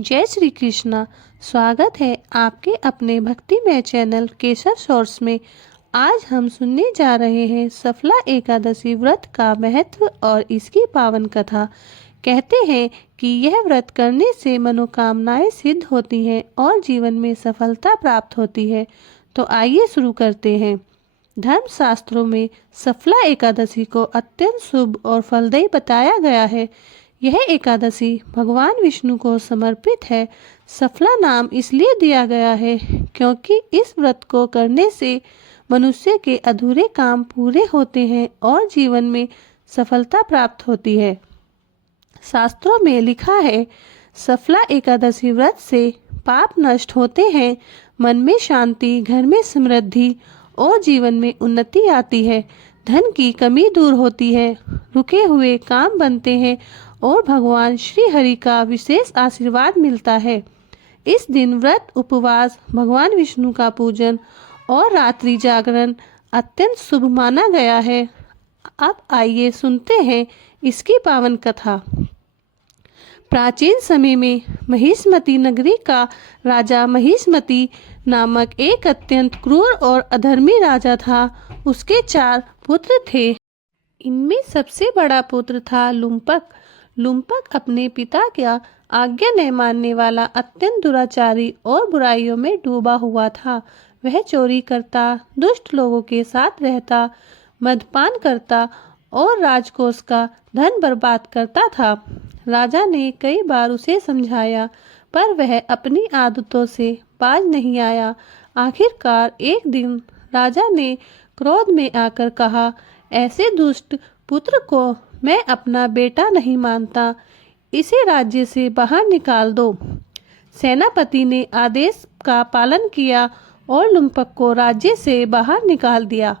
जय श्री कृष्णा। स्वागत है आपके अपने भक्तिमय चैनल केसर शॉर्ट्स में। आज हम सुनने जा रहे हैं सफला एकादशी व्रत का महत्व और इसकी पावन कथा। कहते हैं कि यह व्रत करने से मनोकामनाएं सिद्ध होती हैं और जीवन में सफलता प्राप्त होती है। तो आइए शुरू करते हैं। धर्म शास्त्रों में सफला एकादशी को अत्यंत शुभ और फलदायी बताया गया है। यह एकादशी भगवान विष्णु को समर्पित है। सफला नाम इसलिए दिया गया है क्योंकि इस व्रत को करने से मनुष्य के अधूरे काम पूरे होते हैं और जीवन में सफलता प्राप्त होती है। शास्त्रों में लिखा है, सफला एकादशी व्रत से पाप नष्ट होते हैं, मन में शांति, घर में समृद्धि और जीवन में उन्नति आती है। धन की कमी दूर होती है, रुके हुए काम बनते हैं और भगवान श्री हरि का विशेष आशीर्वाद मिलता है। इस दिन व्रत, उपवास, भगवान विष्णु का पूजन और रात्रि जागरण अत्यंत शुभ माना गया है। अब आइए सुनते हैं इसकी पावन कथा। प्राचीन समय में महिष्मती नगरी का राजा महिष्मती नामक एक अत्यंत क्रूर और अधर्मी राजा था। उसके 4 पुत्र थे। इनमें सबसे बड़ा पुत्र था लुम्पक। लुम्पक अपने पिता का आज्ञा न मानने वाला अत्यंत दुराचारी और बुराइयों में डूबा हुआ था। वह चोरी करता, दुष्ट लोगों के साथ रहता, मद्यपान करता और राजकोष का धन बर्बाद करता था। राजा ने कई बार उसे समझाया पर वह अपनी आदतों से बाज नहीं आया। आखिरकार एक दिन राजा ने क्रोध में आकर कहा, ऐसे दुष्ट पुत्र को मैं अपना बेटा नहीं मानता, इसे राज्य से बाहर निकाल दो। सेनापति ने आदेश का पालन किया और लुम्पक को राज्य से बाहर निकाल दिया।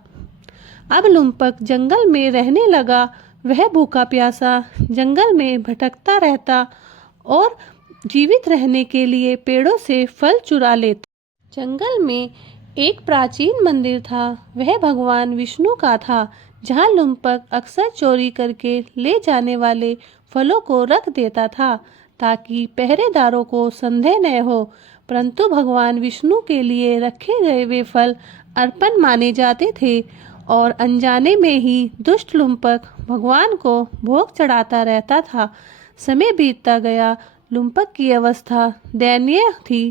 अब लुम्पक जंगल में रहने लगा। वह भूखा प्यासा जंगल में भटकता रहता और जीवित रहने के लिए पेड़ों से फल चुरा लेता। जंगल में एक प्राचीन मंदिर था। वह भगवान विष्णु का था, जहाँ लुम्पक अक्सर चोरी करके ले जाने वाले फलों को रख देता था ताकि पहरेदारों को संदेह न हो। परंतु भगवान विष्णु के लिए रखे गए वे फल अर्पण माने जाते थे और अनजाने में ही दुष्ट लुम्पक भगवान को भोग चढ़ाता रहता था। समय बीतता गया। लुम्पक की अवस्था दयनीय थी।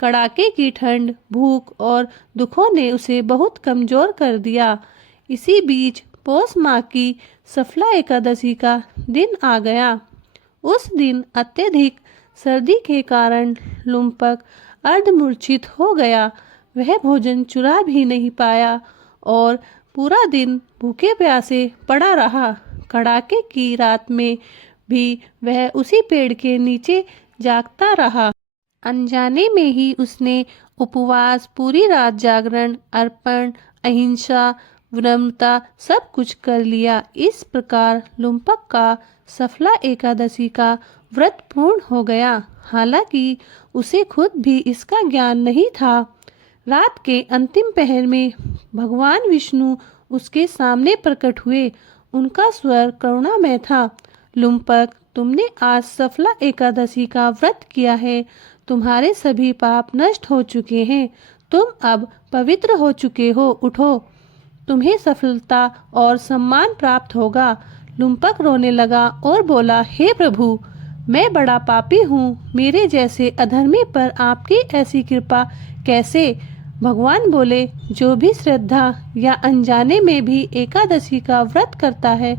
कड़ाके की ठंड, भूख और दुखों ने उसे बहुत कमजोर कर दिया। इसी बीच पौष माह की सफला एकादशी का दिन आ गया। उस दिन अत्यधिक सर्दी के कारण लुम्पक अर्धमूर्छित हो गया। वह भोजन चुरा भी नहीं पाया और पूरा दिन भूखे प्यासे पड़ा रहा। कड़ाके की रात में भी वह उसी पेड़ के नीचे जागता रहा। अनजाने में ही उसने उपवास, पूरी रात जागरण, अर्पण, अहिंसा, विनम्रता सब कुछ कर लिया। इस प्रकार लुम्पक का सफला एकादशी का व्रत पूर्ण हो गया। हालांकि उसे खुद भी इसका ज्ञान नहीं था। रात के अंतिम पहर में भगवान विष्णु उसके सामने प्रकट हुए। उनका स्वर करुणामय था। लुम्पक, तुमने आज सफला एकादशी का व्रत किया है। तुम्हारे सभी पाप नष्ट हो चुके हैं। तुम अब पवित्र हो चुके हो। उठो, तुम्हें सफलता और सम्मान प्राप्त होगा। लुम्पक रोने लगा और बोला, हे प्रभु, मैं बड़ा पापी हूँ। मेरे जैसे अधर्मी पर आपकी ऐसी कृपा कैसे? भगवान बोले, जो भी श्रद्धा या अनजाने में भी एकादशी का व्रत करता है,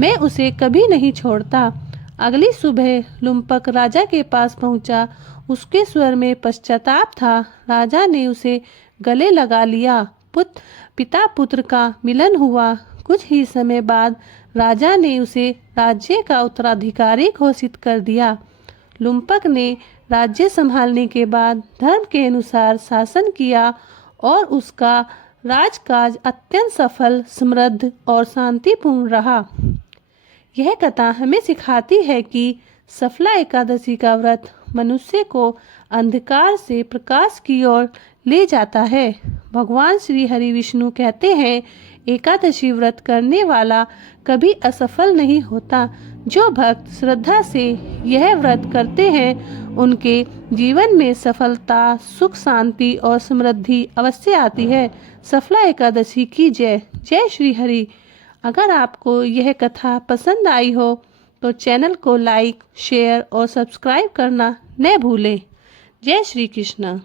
मैं उसे कभी नहीं छोड़ता। अगली सुबह लुम्पक राजा के पास पहुंचा। उसके स्वर में पश्चाताप था। राजा ने उसे गले लगा लिया। पिता पुत्र का मिलन हुआ। कुछ ही समय बाद राजा ने उसे राज्य का उत्तराधिकारी घोषित कर दिया। लुम्पक ने राज्य संभालने के बाद धर्म के अनुसार शासन किया और उसका राजकाज अत्यंत सफल, समृद्ध और शांतिपूर्ण रहा। यह कथा हमें सिखाती है कि सफला एकादशी का व्रत मनुष्य को अंधकार से प्रकाश की ओर ले जाता है। भगवान श्री हरि विष्णु कहते हैं, एकादशी व्रत करने वाला कभी असफल नहीं होता। जो भक्त श्रद्धा से यह व्रत करते हैं उनके जीवन में सफलता, सुख, शांति और समृद्धि अवश्य आती है। सफला एकादशी की जय। जय श्री हरि। अगर आपको यह कथा पसंद आई हो तो चैनल को लाइक, शेयर और सब्सक्राइब करना न भूलें। जय श्री कृष्ण।